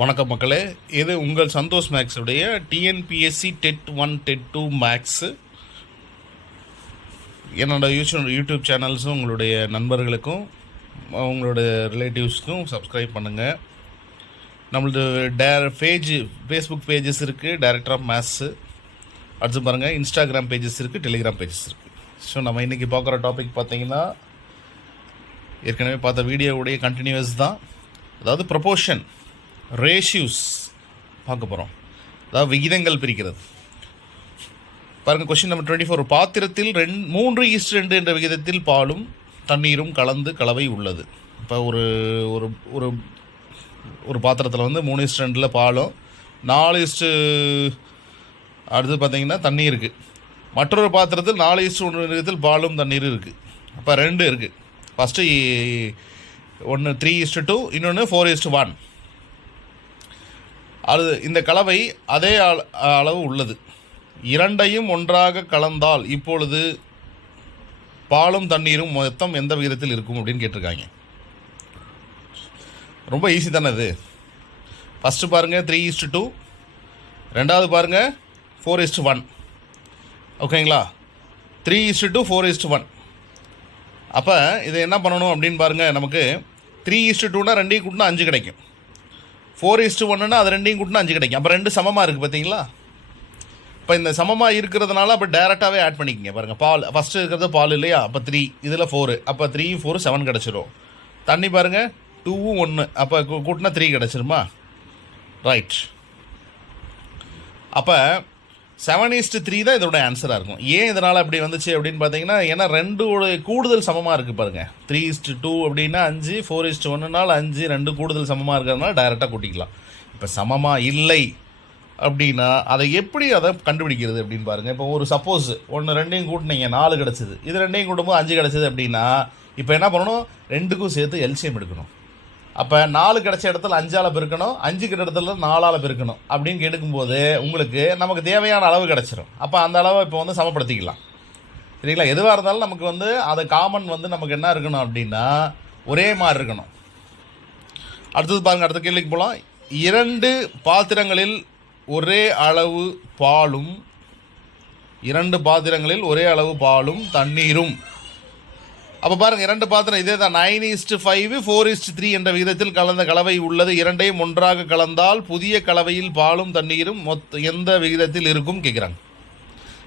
வணக்கம் மக்களே, இது உங்கள் சந்தோஷ் மேக்ஸுடைய டிஎன்பிஎஸ்சி டெட் 1 டெட் 2 மேக்ஸு. என்னோடய யூடியூப் சேனல்ஸும் உங்களுடைய நண்பர்களுக்கும் உங்களுடைய ரிலேட்டிவ்ஸ்க்கும் சப்ஸ்கிரைப் பண்ணுங்கள். நம்மளது ஃபேஸ்புக் பேஜஸ் இருக்குது, டைரக்டர் ஆஃப் மேத்ஸு. அடுத்து பாருங்கள், இன்ஸ்டாகிராம் பேஜஸ் இருக்குது, டெலிகிராம் பேஜஸ் இருக்குது. ஸோ நம்ம இன்றைக்கி பார்க்குற டாபிக் பார்த்திங்கன்னா ஏற்கனவே பார்த்த வீடியோவுடைய கண்டினியூஸ் தான். அதாவது ப்ரொபோர்ஷன், ரேஷியூஸ் பார்க்க போகிறோம். அதாவது விகிதங்கள் பிரிக்கிறது. பாருங்கள், கொஸ்டின் நம்பர் 24. பாத்திரத்தில் 3:2 என்ற விகிதத்தில் பாலும் தண்ணீரும் கலவை உள்ளது. இப்போ ஒரு ஒரு ஒரு ஒரு பாத்திரத்தில் வந்து 3:2 பாலும் 4 அடுத்து பார்த்திங்கன்னா தண்ணி இருக்குது. மற்றொரு பாத்திரத்தில் 4:1 விகிதத்தில் பாலும் தண்ணீரும் இருக்குது. அப்போ 2 இருக்குது. ஃபஸ்ட்டு ஒன்று 3:2, இன்னொன்று 4:1. அது இந்த கலவை அதே அளவு உள்ளது. இரண்டையும் ஒன்றாக கலந்தால் இப்பொழுது பாலும் தண்ணீரும் மொத்தம் எந்த விகிதத்தில் இருக்கும் அப்படின்னு கேட்டிருக்காங்க. ரொம்ப ஈஸி தானே இது. ஃபஸ்ட்டு பாருங்கள் 3:2, ரெண்டாவது பாருங்கள் 4:1. ஓகேங்களா? 3:2, 4:1. அப்போ இதை என்ன பண்ணணும் அப்படின்னு பாருங்கள். நமக்கு 3:2னா 2 கூட்டினா 5 கிடைக்கும். 4:1னா அது 2 கூட்டினா 5 கிடைக்கும். அப்போ 2 சமமாக இருக்குது பார்த்தீங்களா? இப்போ இந்த சமமாக இருக்கிறதுனால அப்போ டேரெக்டாகவே ஆட் பண்ணிக்கங்க. பாருங்கள், பால் ஃபஸ்ட்டு இருக்கிறது பால் இல்லையா? அப்போ 3, இதில் 4, அப்போ 3, 4, 7 கிடச்சிரும். தண்ணி பாருங்கள் 2, 1, அப்போ கூட்டினா 3 கிடச்சிருமா? ரைட். அப்போ 7:3 தான் இதோட ஆன்சராக இருக்கும். ஏன் இதனால் அப்படி வந்துச்சு அப்படின்னு பார்த்தீங்கன்னா, ஏன்னா 2 கூடுதல் சமமாக இருக்குது பாருங்கள். 3:2 அப்படின்னா 5, 4:1னால் 5, 2 கூடுதல் சமமாக இருக்கிறதுனால டைரெக்டாக கூட்டிக்கலாம். இப்போ சமமாக இல்லை அப்படின்னா அதை எப்படி கண்டுபிடிக்கிறது அப்படின்னு பாருங்கள். இப்போ ஒரு சப்போஸ் 2 கூட்டினீங்க 4 கிடச்சிது, இது 2 கூட்டும்போது 5 கிடச்சிது அப்படின்னா இப்போ என்ன பண்ணணும்? 2க்கும் சேர்த்து எல்சிஎம் எடுக்கணும். அப்போ 4 கிடச்ச இடத்துல 5ஆல் பெருக்கணும், 5 கிட்ட இடத்துல 4ஆல் பெருக்கணும். அப்படின்னு எடுக்கும்போது உங்களுக்கு நமக்கு தேவையான அளவு கிடச்சிரும். அப்போ அந்த அளவை இப்போ வந்து சமப்படுத்திக்கலாம். சரிங்களா? எதுவாக இருந்தாலும் நமக்கு வந்து அது காமன் வந்து நமக்கு என்ன இருக்கணும் அப்படின்னா ஒரே மாதிரி இருக்கணும். அடுத்தது பாருங்கள், அடுத்த கேள்விக்கு போகலாம். 2 பாத்திரங்களில் ஒரே அளவு பாலும் 2 பாத்திரங்களில் ஒரே அளவு பாலும் தண்ணீரும். அப்போ பாருங்கள், 2 பாத்திரம் இதே தான். 9:5, 4:3 என்ற விகிதத்தில் கலந்த கலவை உள்ளது. இரண்டையும் ஒன்றாக கலந்தால் புதிய கலவையில் பாலும் தண்ணீரும் எந்த விகிதத்தில் இருக்கும் கேட்குறாங்க.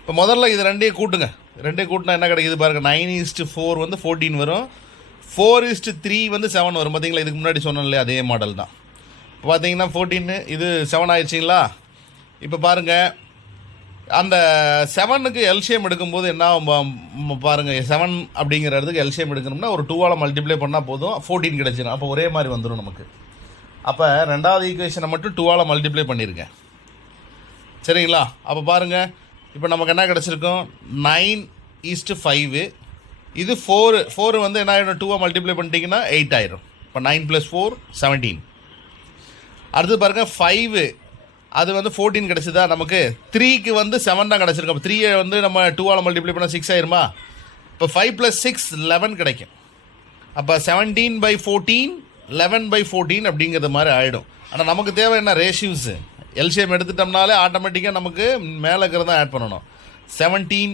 இப்போ முதல்ல இது 2 கூட்டுங்க. 2 கூட்டினா என்ன கிடைக்குது பாருங்கள். 9:4 வந்து 14 வரும். 4:3 வந்து 7 வரும். பார்த்தீங்களா? இதுக்கு முன்னாடி சொன்னோம் இல்லையா, அதே மாடல் தான். இப்போ பார்த்தீங்கன்னா 14 இது 7 ஆயிடுச்சிங்களா? இப்போ பாருங்கள், அந்த 7க்கு எல்சிஎம் எடுக்கும்போது என்ன பாருங்கள், 7 அப்படிங்கிற இடத்துக்கு எல்சிஎம் எடுக்கணும்னா ஒரு 2ஆல் மல்டிப்ளை பண்ணால் போதும், 14 கிடச்சிடும். அப்போ ஒரே மாதிரி வந்துடும் நமக்கு. அப்போ ரெண்டாவது ஈக்குவேஷனை மட்டும் 2ஆல் மல்டிப்ளை பண்ணியிருக்கேன். சரிங்களா? அப்போ பாருங்கள், இப்போ நமக்கு என்ன கிடச்சிருக்கும்? 9:5. இது 4 வந்து என்ன ஆகிடும்? 2ஆக மல்டிப்ளை பண்ணிட்டீங்கன்னா 8 ஆயிடும். இப்போ 9 + 4 17. அடுத்து பாருங்கள் 5, அது வந்து 14 கிடச்சிதா நமக்கு. 3க்கு வந்து 7 தான் கிடச்சிருக்கு. அப்போ 3 வந்து நம்ம 2ஆல் மல்டிப்ளை பண்ணால் 6 ஆயிருமா? இப்போ 5 + 6 11 கிடைக்கும். அப்போ 17/14 11/14 அப்படிங்கிறது மாதிரி ஆகிடும். ஆனால் நமக்கு தேவை என்ன? ரேஷியூஸு. எல்சிஎம் எடுத்துட்டோம்னாலே ஆட்டோமேட்டிக்காக நமக்கு மேலே இருக்கிறது தான் ஆட் பண்ணணும். 17,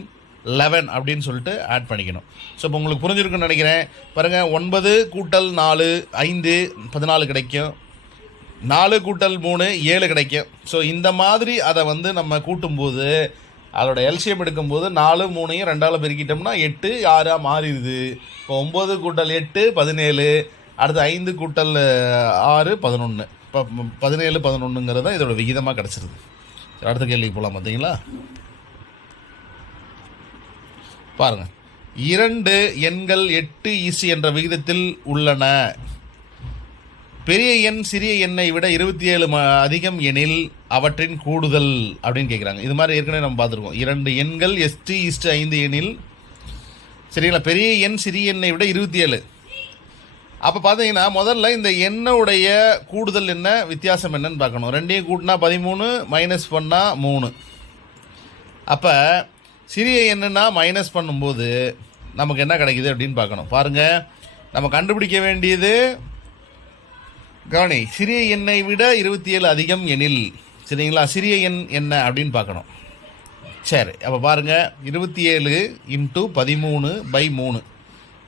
11 அப்படின்னு சொல்லிட்டு ஆட் பண்ணிக்கணும். ஸோ இப்போ உங்களுக்கு புரிஞ்சிருக்குன்னு நினைக்கிறேன். பாருங்கள், 9 + 4 5 14 கிடைக்கும். 4 + 3 7 கிடைக்கும். ஸோ இந்த மாதிரி அதை வந்து நம்ம கூட்டும்போது அதோட எல்சிஎம் எடுக்கும்போது 4 3 2ஆல் பெருக்கிட்டோம்னா 8 6 மாறிடுது. இப்போ 9 + 8 17, அடுத்து 5 + 6 11. இப்போ 17 11ங்கிறது தான் இதோட விகிதமாக கிடச்சிருது. அடுத்த கேள்விக்கு போகலாம். பார்த்தீங்களா? பாருங்கள், 2 எண்கள் 8 என்ற விகிதத்தில் உள்ளன. பெரிய எண் சிறிய எண்ணை விட 27 அதிகம் எனில் அவற்றின் கூடுதல் அப்படின்னு கேட்குறாங்க. இது மாதிரி ஏற்கனவே நம்ம பார்த்துருக்கோம். 2 எண்கள் 8:5 எனில், சரிங்களா, பெரிய எண் சிறிய எண்ணை விட 27. அப்போ பார்த்தீங்கன்னா முதல்ல இந்த எண்ணுடைய கூடுதல் என்ன, வித்தியாசம் என்னன்னு பார்க்கணும். 2ஐயும் கூட்டினா 13, மைனஸ் பண்ணால் 3. அப்போ சிறிய எண்ணுன்னா மைனஸ் பண்ணும்போது நமக்கு என்ன கிடைக்குது அப்படின்னு பார்க்கணும். பாருங்கள், நம்ம கண்டுபிடிக்க வேண்டியது கவனி, சிறிய எண்ணை விட 27 அதிகம் எனில், சரிங்களா, சிறிய எண் என்ன அப்படின்னு பார்க்கணும். சரி, அப்போ பாருங்கள், 27 × 13/3.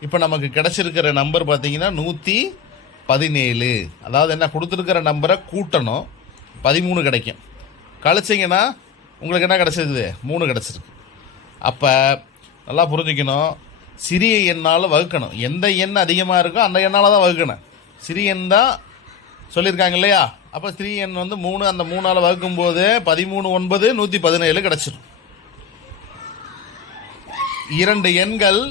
இப்போ நமக்கு கிடச்சிருக்கிற நம்பர் பார்த்தீங்கன்னா 117. அதாவது என்ன, கொடுத்துருக்கிற நம்பரை கூட்டணும், 13 கிடைக்கும். கழிச்சிங்கன்னா உங்களுக்கு என்ன கிடச்சிருக்குது, 3 கிடச்சிருக்கு. அப்போ நல்லா புரிஞ்சுக்கணும், சிறிய எண்ணால் வகுக்கணும். எந்த எண் அதிகமாக இருக்கோ அந்த எண்ணால் தான் வகுக்கணும். சிறிய எண் தான் சொல்லியிருக்காங்க இல்லையா. அப்போ சிறிய எண் வந்து 3, அந்த 3ஆல் வகுக்கும்போது 13 9 117 கிடச்சிடும். 2 எண்கள்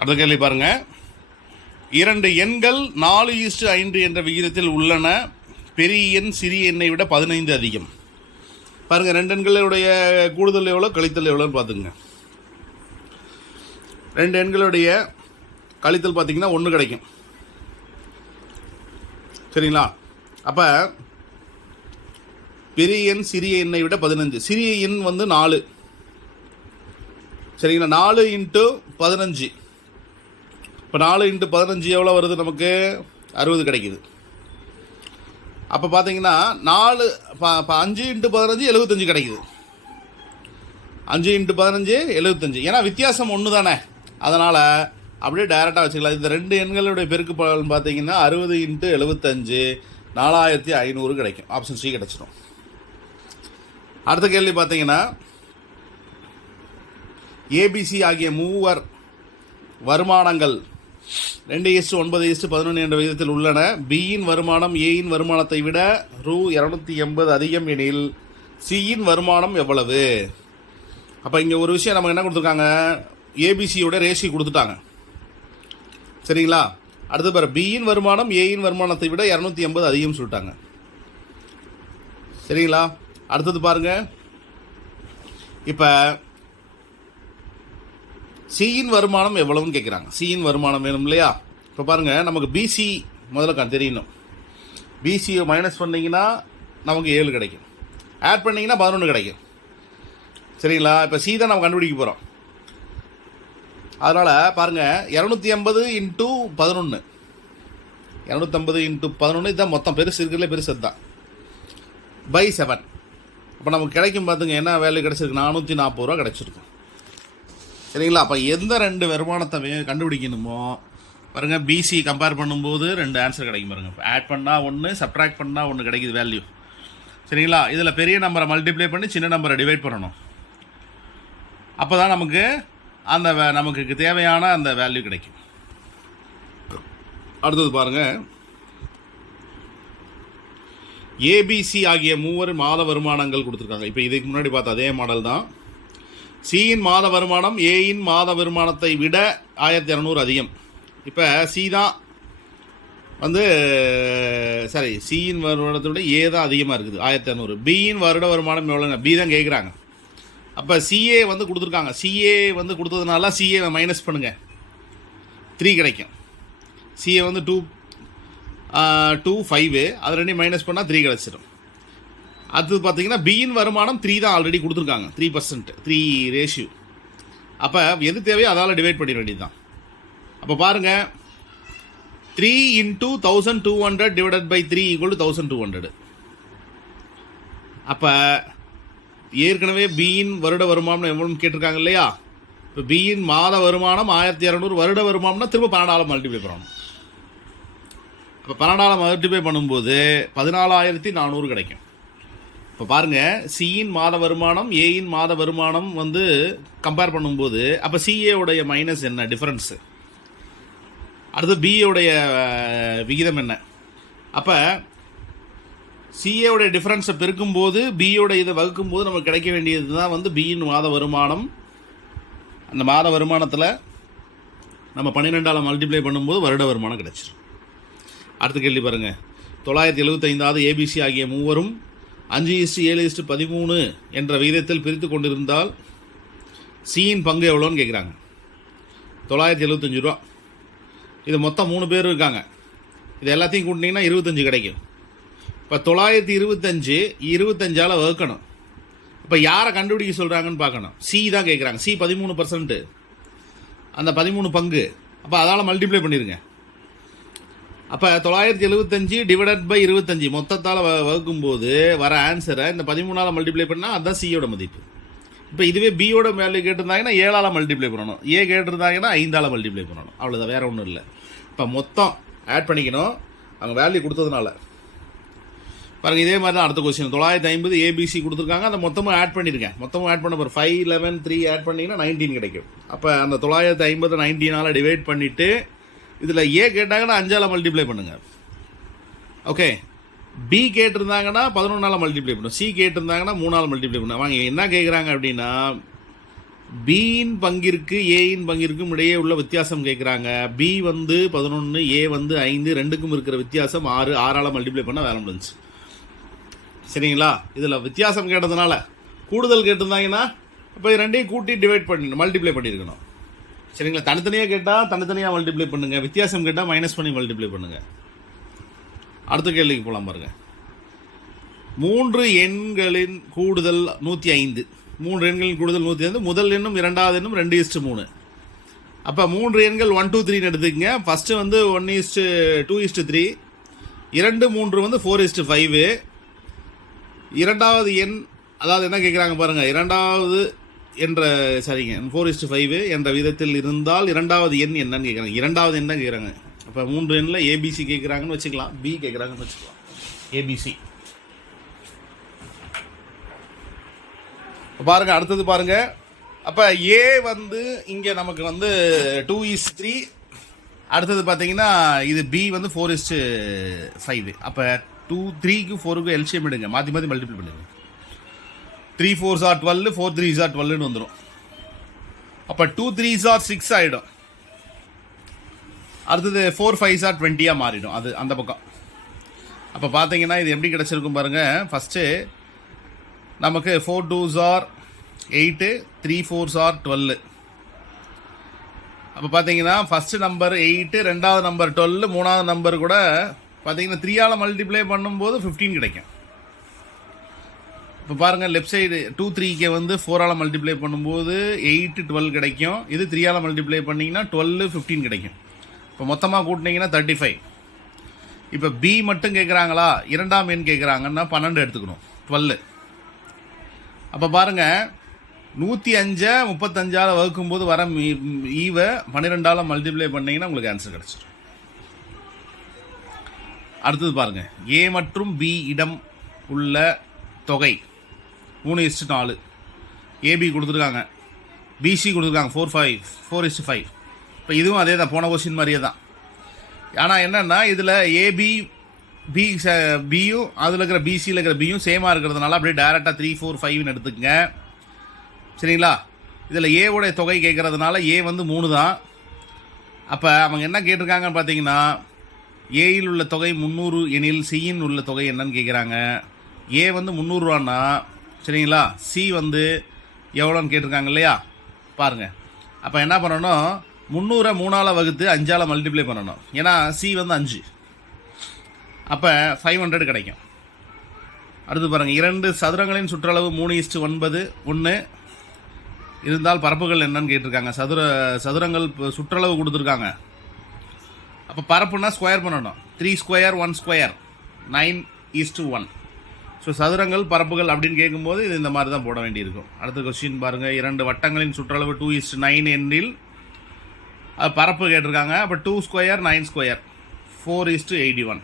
அடுத்த கேள்வி பாருங்க. 2 எண்கள் 4:5 என்ற விகிதத்தில் உள்ளன. பெரிய எண் சிறிய எண்ணை விட 15 அதிகம். பாருங்க, 2 எண்களுடைய கூடுதல் எவ்வளோ, கழித்தல் எவ்வளோன்னு பார்த்துங்க. 2 எண்களுடைய கழித்தல் பார்த்தீங்கன்னா 1 கிடைக்கும். சரிங்களா. அப்போ பெரிய எண் சிறிய எண்ணை விட 15. சிறிய எண் வந்து 4. சரிங்களா. 4 × 15. இப்போ 4 × 15 எவ்வளோ வருது நமக்கு, 60 கிடைக்குது. அப்போ பார்த்தீங்கன்னா 5 × 15 75 கிடைக்குது. 5 × 15 75. ஏன்னா வித்தியாசம் ஒன்று தானே, அதனால் அப்படியே டைரெக்டாக வச்சுக்கலாம். இந்த 2 எண்களுடைய பெருக்கு பலன் பார்த்தீங்கன்னா 60 × 75 4500 கிடைக்கும். ஆப்ஷன் சி கிடச்சிடும். அடுத்த கேள்வி பார்த்தீங்கன்னா, ஏபிசி ஆகிய மூவர் வருமானங்கள் 2:9:11 என்ற விகிதத்தில் உள்ளன. பியின் வருமானம் ஏயின் வருமானத்தை விட ரூ. 280 அதிகம் எனில் சியின் வருமானம் எவ்வளவு? அப்போ இங்கே ஒரு விஷயம் நமக்கு என்ன கொடுத்துருக்காங்க, ஏபிசியோட ரேஷியோ கொடுத்துட்டாங்க. சரிங்களா. அடுத்து பாரு, பியின் வருமானம் ஏயின் வருமானத்தை விட 280 அதிகம் சொல்லிட்டாங்க. சரிங்களா. அடுத்தது பாருங்க, இப்போ சியின் வருமானம் எவ்வளவுன்னு கேட்குறாங்க. சியின் வருமானம் வேணும் இல்லையா. இப்போ பாருங்கள், நமக்கு பிசி முதல்ல தெரியணும். பிசியை மைனஸ் பண்ணிங்கன்னா நமக்கு 7 கிடைக்கும். ஆட் பண்ணிங்கன்னா 11 கிடைக்கும். சரிங்களா. இப்போ சி தான் நம்ம கண்டுபிடிக்க போகிறோம். அதனால் பாருங்கள், 250 × 11, 250 × 11 இதுதான் மொத்தம், பெருசு இருக்கிறதுல பெருசு தான், /7. அப்போ நமக்கு கிடைக்கும் பார்த்துங்க, என்ன வேல்யூ கிடச்சிருக்கு, 440 ரூபா கிடச்சிருக்கும். சரிங்களா. அப்போ எந்த 2 வருமானத்தை கண்டுபிடிக்கணுமோ பாருங்கள், பிசி கம்பேர் பண்ணும்போது 2 ஆன்சர் கிடைக்கும் பாருங்கள். ஆட் பண்ணால் 1, சப்ட்ராக்ட் பண்ணால் 1 கிடைக்குது வேல்யூ. சரிங்களா. இதில் பெரிய நம்பரை மல்டிப்ளை பண்ணி சின்ன நம்பரை டிவைட் பண்ணணும். அப்போ தான் நமக்கு அந்த நமக்கு தேவையான அந்த வேல்யூ கிடைக்கும். அடுத்தது பாருங்கள், ஏபிசி ஆகிய மூவர் மாத வருமானங்கள் கொடுத்துருக்காங்க. இப்போ இதுக்கு முன்னாடி பார்த்த அதே மாடல் தான். சியின் மாத வருமானம் ஏயின் மாத வருமானத்தை விட 1200 அதிகம். இப்போ சி தான் வந்து சரி, சியின் வருமானத்தை விட ஏ தான் அதிகமாக இருக்குது, 1200. பியின் வருட வருமானம் எவ்வளோங்க, பி தான் கேட்குறாங்க. அப்போ சிஏ வந்து கொடுத்துருக்காங்க. சிஏ வந்து கொடுத்ததுனால சிஏ மைனஸ் பண்ணுங்கள், 3 கிடைக்கும். சிஏ வந்து 2 5, அது 2 மைனஸ் பண்ணால் 3 கிடச்சிடும். அடுத்தது பார்த்தீங்கன்னா பியின் வருமானம் 3 தான் ஆல்ரெடி கொடுத்துருக்காங்க, 3%, 3 ரேஷியோ. அப்போ எது தேவையோ அதால் டிவைட் பண்ணிட வேண்டியது தான். அப்போ பாருங்கள், 3 × 1200 டிவைடட் பை 3 = 1200. அப்போ ஏற்கனவே பியின் வருட வருமானம் எவ்வளோன்னு கேட்டிருக்காங்க இல்லையா. இப்போ பியின் மாத வருமானம் 1200, வருட வருமானம்னா திரும்ப 12ஆல் மல்டிப்ளை பண்ணணும். அப்போ 12ஆல் மல்டிப்ளை பண்ணும்போது 14400 கிடைக்கும். இப்போ பாருங்கள், சியின் மாத வருமானம் ஏயின் மாத வருமானம் வந்து கம்பேர் பண்ணும்போது அப்போ சிஏவுடைய மைனஸ் என்ன, டிஃப்ரென்ஸு. அடுத்து பிஏவுடைய விகிதம் என்ன. அப்போ சிஏவுடைய டிஃப்ரென்ஸை பெருக்கும்போது பியோட இதை வகுக்கும்போது நமக்கு கிடைக்க வேண்டியது தான் வந்து பியின் மாத வருமானம். அந்த மாத வருமானத்தில் நம்ம 12ஆல் மல்டிப்ளை பண்ணும்போது வருட வருமானம் கிடைச்சிடும். அடுத்த கேள்வி பாருங்கள், 975வது ஏபிசி ஆகிய மூவரும் 5:7:13 என்ற விகிதத்தில் பிரித்து கொண்டிருந்தால் சியின் பங்கு எவ்வளோன்னு கேட்குறாங்க. 975 ரூபா. இது மொத்தம் 3 பேர் இருக்காங்க. இது எல்லாத்தையும் கூட்டினீங்கன்னா 25 கிடைக்கும். இப்போ 925 25ஆல் வகுக்கணும். இப்போ யாரை கண்டுபிடிக்க சொல்கிறாங்கன்னு பார்க்கணும். சி தான் கேட்குறாங்க. சி 13%, அந்த 13 பங்கு. அப்போ அதால் மல்டிப்ளை பண்ணிடுங்க. அப்போ 975 டிவைடட் பை 25 மொத்தத்தால் வகுக்கும்போது வர ஆன்சரை இந்த 13ஆல் மல்டிப்ளை பண்ணால் அதுதான் சியோட மதிப்பு. இப்போ இதுவே பியோட வேல்யூ கேட்டிருந்தாங்கன்னா 7ஆல் மல்டிப்ளை பண்ணணும். ஏ கேட்டிருந்தாங்கன்னா 5ஆல் மல்டிப்ளை பண்ணணும். அவ்வளோதான், வேறு ஒன்றும் இல்லை. இப்போ மொத்தம் ஆட் பண்ணிக்கணும் அவங்க வேல்யூ கொடுத்ததுனால. பாருங்கள், இதே மாதிரி தான் அடுத்த கொஸ்டின். 950 ஏபிசி கொடுத்துருக்காங்க. அந்த மொத்தமாக ஆட் பண்ணியிருக்கேன். மொத்தமாக ஆட் பண்ண 5, 11, 3 ஆட் பண்ணிங்கன்னா 19 கிடைக்கும். அப்போ அந்த 950 19ஆல் டிவைட் பண்ணிவிட்டு இதில் ஏ கேட்டாங்கன்னா 5ஆல் மல்டிப்ளை பண்ணுங்கள். ஓகே, பி கேட்டிருந்தாங்கன்னா 11ஆல் மல்டிப்ளை பண்ணும். சி கேட்டிருந்தாங்கன்னா 3ஆல் மல்டிப்ளை பண்ணும். வாங்க, என்ன கேட்குறாங்க அப்படின்னா பியின் பங்கிற்கு ஏயின் பங்கிற்கும் இடையே உள்ள வித்தியாசம் கேட்குறாங்க. பி வந்து 11, ஏ வந்து 5, ரெண்டுக்கும் இருக்கிற வித்தியாசம் 6. 6ஆல் மல்டிப்ளை பண்ணால் வேலை முடிஞ்சு. சரிங்களா? இதில் வித்தியாசம் கேட்டதுனால கூடுதல் கேட்டிருந்தாங்கன்னா இப்போ ரெண்டையும் கூட்டி டிவைட் பண்ணி மல்டிப்ளை பண்ணியிருக்கணும். சரிங்களா? தனித்தனியாக கேட்டால் தனித்தனியாக மல்டிப்ளை பண்ணுங்கள். வித்தியாசம் கேட்டால் மைனஸ் பண்ணி மல்டிப்ளை பண்ணுங்கள். அடுத்த கேள்விக்கு போகலாம் பாருங்கள். 3 எண்களின் கூடுதல் 105. 3 எண்களின் கூடுதல் 105. முதல் எண்ணும் இரண்டாவது எண்ணும் 2:3. அப்போ 3 எண்கள் 1, 2, 3 எடுத்துக்கங்க. ஃபஸ்ட்டு வந்து 1:2:3. 2, 3 வந்து 4:5. இரண்டாவது எண், அதாவது என்ன கேட்குறாங்க பாருங்கள், இரண்டாவது என்ற 4:5 என்ற விதத்தில் இருந்தால் இரண்டாவது எண் என்னன்னு கேட்குறாங்க. இரண்டாவது எண் தான் கேட்குறாங்க. அப்போ 3 எண்ணில் ஏபிசி கேட்குறாங்கன்னு வச்சுக்கலாம், பி கேட்குறாங்கன்னு வச்சுக்கலாம். ஏபிசி பாருங்கள். அடுத்தது பாருங்கள். அப்போ ஏ வந்து இங்கே நமக்கு வந்து 2:3. அடுத்தது பார்த்தீங்கன்னா இது பி வந்து 4:5. அப்போ 2, 3க்கு 4க்கு எல்சிஎம் எடுங்க, மாற்றி மாற்றி மல்டிபிள் பண்ணுங்க. 3 4s are 12, 4 3s are 12ன்னு வந்துடும். அப்போ 2 3s are 6 ஆகிடும். அடுத்தது 4 5s are 20 மாறிடும். அது அந்த பக்கம். அப்போ பார்த்தீங்கன்னா இது எப்படி கிடச்சிருக்கும் பாருங்கள். ஃபஸ்ட்டு நமக்கு 4 2s are 8, 3 4s are 12. அப்போ பார்த்தீங்கன்னா ஃபஸ்ட்டு நம்பர் 8, ரெண்டாவது நம்பர் 12, மூணாவது நம்பர் கூட பார்த்தீங்கன்னா 3ஆல் மல்டிப்ளை பண்ணும்போது 15 கிடைக்கும். இப்போ பாருங்கள், லெஃப்ட் சைடு 2 3க்கு வந்து 4ஆல் மல்டிப்ளை பண்ணும்போது 8 12 கிடைக்கும். இது 3ஆல் மல்டிப்ளை பண்ணிங்கன்னா 12 15 கிடைக்கும். இப்போ மொத்தமாக கூட்டினீங்கன்னா 35. இப்போ பி மட்டும் கேட்குறாங்களா, இரண்டாம் எண் கேட்குறாங்கன்னா 12 எடுத்துக்கணும், 12. அப்போ பாருங்கள், 105 35ஆல் வகுக்கும்போது வர ஈவை 12ஆல் மல்டிப்ளை பண்ணிங்கன்னா உங்களுக்கு ஆன்சர் கிடச்சிடும். அடுத்தது பாருங்கள், ஏ மற்றும் பி இடம் உள்ள தொகை 3:4. ஏபி கொடுத்துருக்காங்க, பிசி கொடுத்துருக்காங்க 4:5. இப்போ இதுவும் அதே தான், போன கொஸ்டின் மாதிரியே தான். ஆனால் என்னென்னா இதில் ஏபி பியும் அதில் இருக்கிற பிசியில் இருக்கிற பியும் சேமாக இருக்கிறதுனால அப்படியே டேரெக்டாக 3 4 5ன்னு எடுத்துக்கங்க. சரிங்களா? இதில் ஏவோடைய தொகை கேட்குறதுனால ஏ வந்து 3 தான். அப்போ அவங்க என்ன கேட்டிருக்காங்கன்னு பார்த்தீங்கன்னா ஏயில் உள்ள தொகை 300 எனில் சியின் உள்ள தொகை என்னன்னு கேட்குறாங்க. ஏ வந்து 300 ரூபான்னா, சரிங்களா, சி வந்து எவ்வளோன்னு கேட்டிருக்காங்க இல்லையா? பாருங்கள், அப்போ என்ன பண்ணணும், 300 3ஆல் வகுத்து 5ஆல் மல்டிப்ளை பண்ணணும். ஏன்னா சி வந்து 5. அப்போ 500 கிடைக்கும். அடுத்து பாருங்கள், 2 சதுரங்களின் சுற்றளவு 3:9 1 இருந்தால் பரப்புகள் என்னன்னு கேட்டிருக்காங்க. சதுரங்கள் சுற்றளவு கொடுத்துருக்காங்க. அப்போ பரப்புனா ஸ்கொயர் பண்ணணும். 3 ஸ்கொயர் 1 ஸ்கொயர் 9:1. ஸோ சதுரங்கள் பரப்புகள் அப்படின்னு கேட்கும்போது இது இந்த மாதிரி தான் போட வேண்டியிருக்கும். அடுத்த கொஸ்டின் பாருங்கள், 2 வட்டங்களின் சுற்றளவு 2:9 எண்ணில் அது பரப்பு கேட்டிருக்காங்க. அப்போ 2 ஸ்கொயர் 9 ஸ்கொயர் 4:81.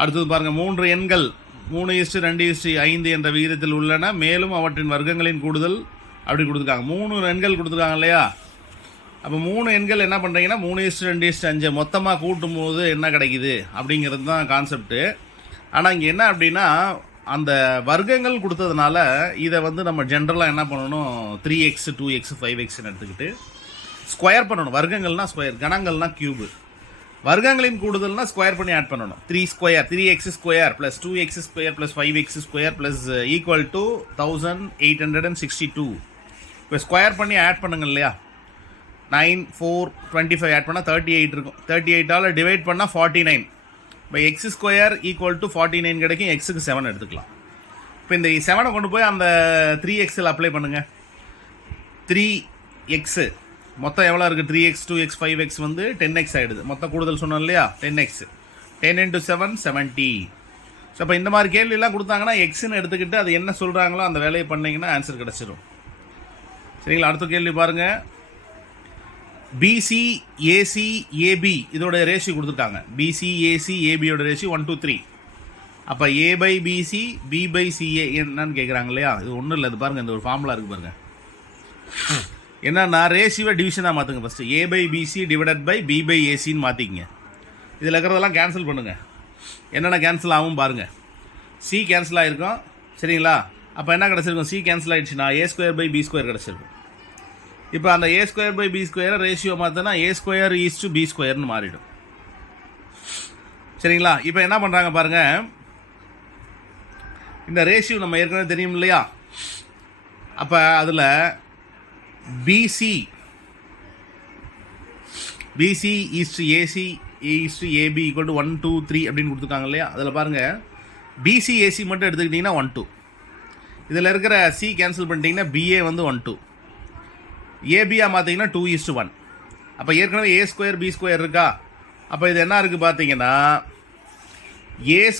அடுத்தது பாருங்கள், 3 எண்கள் 3:2:5 என்ற விகிதத்தில் உள்ளன, மேலும் அவற்றின் வர்க்கங்களின் கூடுதல் அப்படி கொடுத்துருக்காங்க. 3 எண்கள் கொடுத்துருக்காங்க இல்லையா? அப்போ 3 எண்கள் என்ன பண்ணுறீங்கன்னா 3:2:5 மொத்தமாக கூட்டும் போது என்ன கிடைக்குது அப்படிங்கிறது தான் கான்செப்ட்டு. ஆனால் இங்கே என்ன அப்படின்னா அந்த வர்க்கங்கள் கொடுத்ததுனால இதை வந்து நம்ம ஜென்ரலாக என்ன பண்ணணும், 3x 2x 5xன்னு எடுத்துக்கிட்டு ஸ்கொயர் பண்ணணும். வர்க்கங்கள்னால் ஸ்கொயர், கணங்கள்னா கியூபு. வர்க்கங்களின் கூடுதல்னா ஸ்கொயர் பண்ணி ஆட் பண்ணணும். 3 square 3x square plus 2x square plus 5x square plus equal to 1862. இப்போ ஸ்கொயர் பண்ணி ஆட் பண்ணுங்க இல்லையா? 9 4 25 ஆட் பண்ணால் 38 இருக்கும். 38ஆல் டிவைட் பண்ணால் 49. இப்போ எக்ஸ் ஸ்கொயர் ஈக்குவல் டு 49 கிடைக்கும். எக்ஸுக்கு 7 எடுத்துக்கலாம். இப்போ இந்த 7 கொண்டு போய் அந்த 3xல் அப்ளை பண்ணுங்கள். 3x மொத்தம் எவ்வளோ இருக்குது? 3x 2x 5x வந்து 10x ஆகிடுது. மொத்தம் கூடுதல் சொன்னோம் இல்லையா? 10x 10 × 7 70. ஸோ இப்போ இந்த மாதிரி கேள்வியெல்லாம் கொடுத்தாங்கன்னா எக்ஸ்ன்னு எடுத்துக்கிட்டு அது என்ன சொல்கிறாங்களோ அந்த வேலையை பண்ணிங்கன்னா ஆன்சர் கிடச்சிடும். சரிங்களா? அடுத்த கேள்வி பாருங்கள். பிசி ஏசி ஏபி இதோட ரேஷியோ கொடுத்துட்டாங்க. பிசி ஏசி ஏபியோட ரேஷியோ 1:3. அப்போ A/BC B/CA என்னன்னு கேட்குறாங்க இல்லையா? இது ஒன்றும் இல்லை. இது பாருங்கள், இந்த ஒரு ஃபார்முலா இருக்குது பாருங்கள். என்னன்னா ரேஷியோவை டிவிஷனாக மாற்றுங்க. First A/BC / B/ACன்னு மாற்றிக்கிங்க. இதில் இருக்கிறதெல்லாம் கேன்சல் பண்ணுங்கள். என்னென்ன கேன்சல் ஆகும் பாருங்கள். சி கேன்சல் ஆகிருக்கும். சரிங்களா? அப்போ என்ன கிடச்சிருக்கும்? சி கேன்சல் ஆகிடுச்சுன்னா A² / B² கிடச்சிருக்கும். இப்போ அந்த A² / B² ரேஷியோ மாற்றினா A² B²ன்னு மாறிடும். சரிங்களா? இப்போ என்ன பண்ணுறாங்க பாருங்கள். இந்த ரேஷியோ நம்ம ஏற்கனவே தெரியும் இல்லையா? அப்போ அதில் BC AC AB = 1 2 3 அப்படின்னு கொடுத்துருக்காங்க இல்லையா? அதில் பாருங்கள், BC AC மட்டும் எடுத்துக்கிட்டிங்கன்னா 1 2. இதில் இருக்கிற C கேன்சல் பண்ணிட்டீங்கன்னா BA வந்து 1 2. ஏபியாக மாற்றிங்கன்னா 2:1. அப்போ ஏற்கனவே A² B² இருக்கா? அப்போ இது என்ன இருக்குது பார்த்தீங்கன்னா A²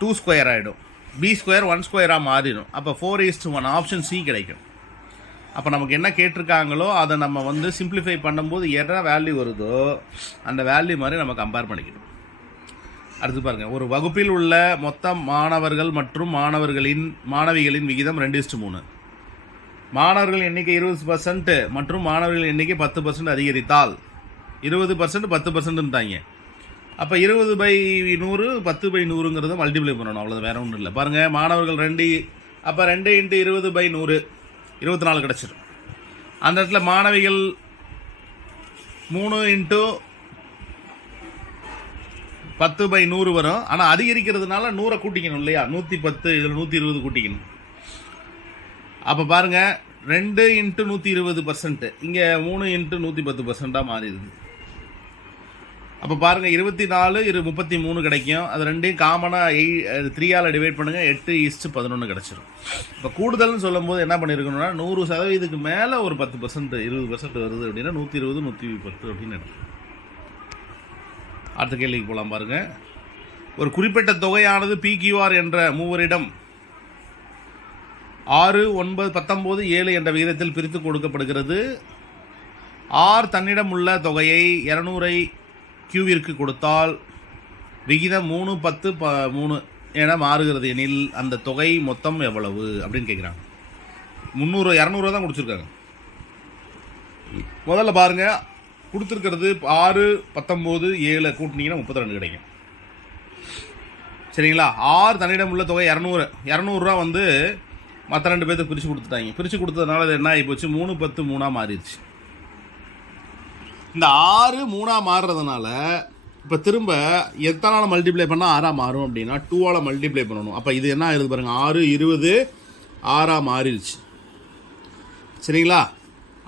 2² ஆகிடும். B² 1² மாறிடும். அப்போ 4:1 ஆப்ஷன் சி கிடைக்கும். அப்போ நமக்கு என்ன கேட்டிருக்காங்களோ அதை நம்ம வந்து சிம்பிளிஃபை பண்ணும்போது என்ன வேல்யூ வருதோ அந்த வேல்யூ மாதிரி நம்ம கம்பேர் பண்ணிக்கணும். அடுத்து பாருங்கள். ஒரு வகுப்பில் உள்ள மொத்த மாணவர்கள் மற்றும் மாணவிகளின் விகிதம் 2:3. மாணவர்கள் எண்ணிக்கை 20% மற்றும் மாணவர்கள் எண்ணிக்கை 10% அதிகரித்தால் 20% 10%ன்ட்டாங்க. அப்போ 20/100 10/100ங்கிறத மல்டிப்ளை பண்ணணும். அவ்வளோ வேறு ஒன்றும் இல்லை. பாருங்கள், மாணவர்கள் 2. அப்போ 2 × 20/100 24 கிடச்சிடும். அந்த இடத்துல மாணவிகள் 3 × 10/100 வரும். ஆனால் அதிகரிக்கிறதுனால 100 கூட்டிக்கணும் இல்லையா? 110 இதில் 120 கூட்டிக்கணும். அப்போ பாருங்கள், 2 × 120% இங்கே 3 × 110%ஆக மாறிடுது. அப்போ பாருங்கள், 24 33 கிடைக்கும். அது ரெண்டையும் காமனாக 3ஆல் டிவைட் பண்ணுங்கள். 8:11 கிடச்சிரும். இப்போ கூடுதல்னு சொல்லும்போது என்ன பண்ணியிருக்கணும்னா 100% மேலே ஒரு 10% 20% வருது அப்படின்னா 120 110 அப்படின்னு எடுக்கும். அடுத்த கேள்விக்கு போகலாம் பாருங்கள். ஒரு குறிப்பிட்ட தொகையானது PQR என்ற மூவரிடம் 6 9 19 7 என்ற விகிதத்தில் பிரித்து கொடுக்கப்படுகிறது. ஆர் தன்னிடம் உள்ள தொகையை 200 Qவிற்கு கொடுத்தால் விகிதம் 3 10 3 என மாறுகிறது எனில் அந்த தொகை மொத்தம் எவ்வளவு அப்படின்னு கேட்குறாங்க. 200 தான் கொடுத்துருக்காங்க. முதல்ல பாருங்கள், கொடுத்துருக்கிறது 6 19 7 கூட்டினீங்கன்னா 32 கிடைக்கும். சரிங்களா? ஆர் தன்னிடம் உள்ள தொகை 200 வந்து மற்ற 2 பேர்த்துக்கு பிரித்து கொடுத்துட்டாங்க. பிரித்து கொடுத்ததுனால அது என்ன ஆகி போச்சு? 3 10 3ஆக மாறிடுச்சு. இந்த 6 3ஆக மாறுறதுனால இப்போ திரும்ப எத்தனால் மல்டிப்ளை பண்ணால் 6ஆக மாறும் அப்படின்னா 2ஆல் மல்டிப்ளை பண்ணணும். அப்போ இது என்ன ஆகுது பாருங்கள், 6 20 6ஆக மாறிடுச்சு. சரிங்களா?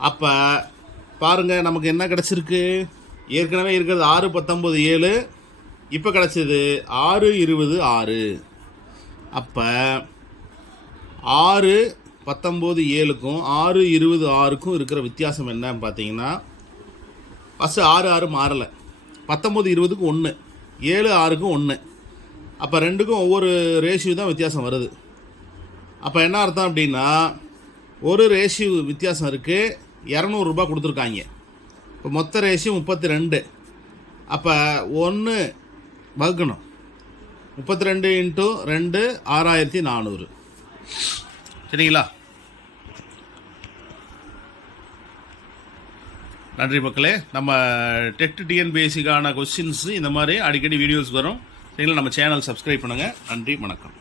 அப்போ பாருங்கள், நமக்கு என்ன கிடச்சிருக்கு? ஏற்கனவே இருக்கிறது 6 19 7, இப்போ கிடச்சிது 6 20 6. அப்போ 6 19 7க்கும் 6 20 6க்கும் இருக்கிற வித்தியாசம் என்னன்னு பார்த்தீங்கன்னா, ஃபஸ்ட்டு 6 6 மாறலை, 19 20க்கு 1, 7 6க்கு 1. அப்போ ரெண்டுக்கும் ஒவ்வொரு ரேஷியோ தான் வித்தியாசம் வருது. அப்போ என்ன அர்த்தம் அப்படின்னா, ஒரு ரேஷியோ வித்தியாசம் இருக்குது, 200 ரூபாய் கொடுத்துருக்காங்க. இப்போ மொத்த ரேஷியோ 32. அப்போ 1 வகுக்கணும். 32 × 2 6400. சரிங்களா? நன்றி மக்களே. நம்ம டெட் TNPSCக்கான கொஸ்டின்ஸு இந்த மாதிரி அடிக்கடி வீடியோஸ் வரும். சரிங்களா? நம்ம சேனல் சப்ஸ்கிரைப் பண்ணுங்கள். நன்றி, வணக்கம்.